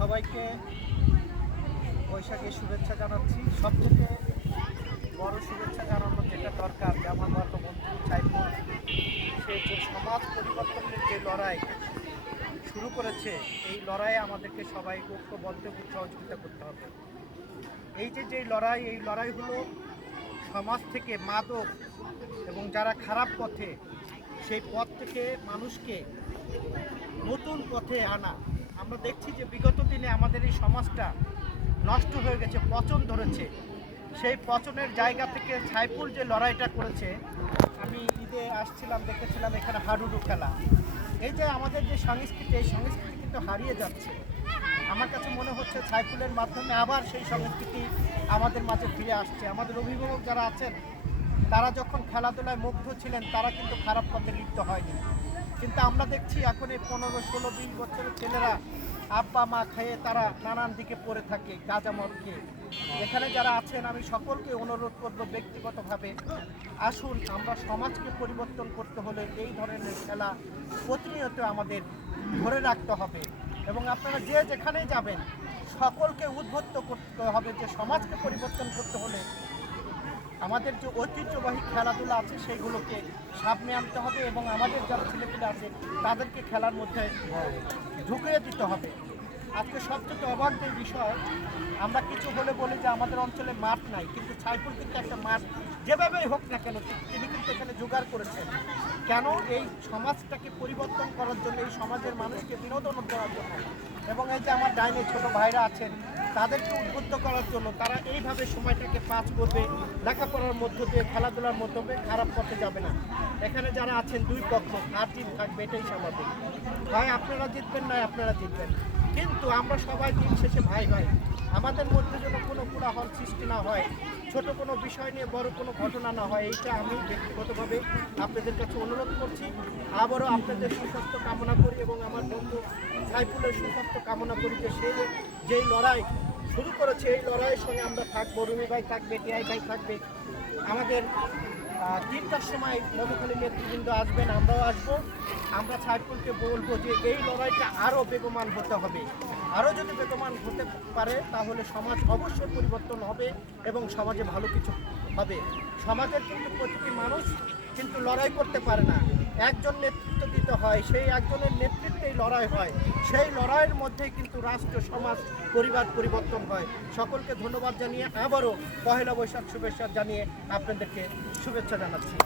সবাইকে বৈশাখের শুভেচ্ছা জানাচ্ছি। সবথেকে বড় শুভেচ্ছা জানানো যেটা দরকার যে আমার বন্ধু সাইফুল সে যে সমাজ পরিবর্তনের যে লড়াই শুরু করেছে, এই লড়াইয়ে আমাদেরকে সবাই ঐক্যবদ্ধ সহযোগিতা করতে হবে। এই যে লড়াই, এই লড়াই হলো সমাজ থেকে মাদক এবং যারা খারাপ পথে, সেই পথ থেকে মানুষকে নতুন পথে আনা। আমরা দেখছি যে বিগত দিনে আমাদের এই সমাজটা নষ্ট হয়ে গেছে, পচন ধরেছে। সেই পচনের জায়গা থেকে সাইফুল যে লড়াইটা করেছে, আমি ঈদে আসছিলাম, দেখেছিলাম এখানে হাডুডু খেলা। এই যে আমাদের যে সংস্কৃতি, এই সংস্কৃতি কিন্তু হারিয়ে যাচ্ছে। আমার কাছে মনে হচ্ছে সাইফুলের মাধ্যমে আবার সেই সংস্কৃতি আমাদের মাঝে ফিরে আসছে। আমাদের অভিভাবক যারা আছেন তারা যখন খেলাধুলায় মুগ্ধ ছিলেন, তারা কিন্তু খারাপ পথে লিপ্ত হয়নি। কিন্তু আমরা দেখছি এখন এই 15, 16, 20 বছরের ছেলেরা আব্বা মা খেয়ে তারা নানান দিকে পড়ে থাকে, গাঁজা মদ খেয়ে। এখানে যারা আছেন আমি সকলকে অনুরোধ করব ব্যক্তিগতভাবে, আসুন আমরা সমাজকে পরিবর্তন করতে হলে এই ধরনের খেলা প্রতিনিয়ত আমাদের ধরে রাখতে হবে। এবং আপনারা যে যেখানেই যাবেন সকলকে উদ্বুদ্ধ করতে হবে যে সমাজকে পরিবর্তন করতে হলে আমাদের যে ঐতিহ্যবাহী খেলাধুলা আছে সেইগুলোকে সামনে আনতে হবে এবং আমাদের যারা ছেলেপেলে আছে তাদেরকে খেলার মধ্যে ঢুকিয়ে দিতে হবে। আজকে সবচেয়ে অবাক যে বিষয়, আমরা কিছু হলে বলি যে আমাদের অঞ্চলে মাঠ নাই, কিন্তু সাইফুল কিন্তু একটা মাঠ যেভাবেই হোক না কেন তিনি কিন্তু এখানে জোগাড় করেছেন। কেন? এই সমাজটাকে পরিবর্তন করার জন্য, এই সমাজের মানুষকে বিনোদন দেওয়ার জন্য, এবং এই যে আমার ডাইনে ছোট ভাইরা আছেন তাদেরকে উদ্বুদ্ধ করার জন্য। তারা এইভাবে সময়টাকে পাস করবে, লেখাপড়ার মধ্য দিয়ে, খেলাধুলার মধ্য দিয়ে, খারাপ পথে যাবে না। এখানে যারা আছেন দুই পক্ষ, আর জিত থাকবে, এটাই স্বাভাবিক। ভাই আপনারা জিতবেন, নয় আপনারা জিতবেন, কিন্তু আমরা সবাই দিন শেষে ভাই ভাই। আমাদের মধ্যে যেন কোনো কোলাহল সৃষ্টি না হয়, ছোট কোনো বিষয় নিয়ে বড় কোনো ঘটনা না হয়, এইটা আমি ব্যক্তিগতভাবে আপনাদের কাছে অনুরোধ করছি। আবারও আপনাদের সুস্বাস্থ্য কামনা করি এবং আমার বন্ধু সাইফুলের সুস্বাস্থ্য কামনা করি যে সে যেই লড়াই শুরু করেছে এই লড়াইয়ের সঙ্গে আমরা থাকবো। রুমি ভাই থাকবে, টিআই ভাই থাকবে। আমাদের 3টার সময় মধুখালী নেতৃবৃন্দ আসবেন, আমরাও আসবো। আমরা সাইফুলকে বলবো যে এই লড়াইটা আরও বেগমান হতে হবে। আরও যদি বেগমান হতে পারে তাহলে সমাজ অবশ্যই পরিবর্তন হবে এবং সমাজে ভালো কিছু হবে। সমাজের কিন্তু প্রতিটি মানুষ কিন্তু লড়াই করতে পারে না, একজন নেতৃত্ব দিতে হয়, সেই একজনের নেতৃত্বেই লড়াই হয়। সেই লড়াইয়ের মধ্যেই কিন্তু রাষ্ট্র, সমাজ, পরিবার পরিবর্তন হয়। সকলকে ধন্যবাদ জানিয়ে আবারও পহেলা বৈশাখ শুভেচ্ছা জানিয়ে আপনাদেরকে শুভেচ্ছা জানাচ্ছি।